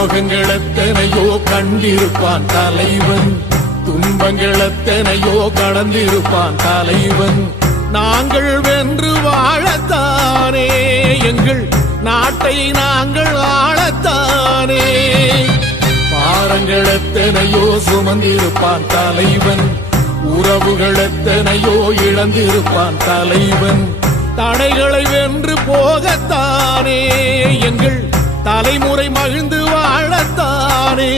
துரோகங்கள் எத்தனையோ கண்டிருப்பான் தலைவன், துன்பங்கள் எத்தனையோ கடந்திருப்பான் தலைவன். நாங்கள் வென்று வாழத்தானே, எங்கள் நாட்டை நாங்கள் ஆளத்தானே. பாரங்கள் எத்தனையோ சுமந்திருப்பான் தலைவன், உறவுகள் எத்தனையோ இழந்திருப்பான் தலைவன். தடைகளை வென்று போகத்தானே, எங்கள் தலைமுறை மகிழ்ந்து வாழத்தானே.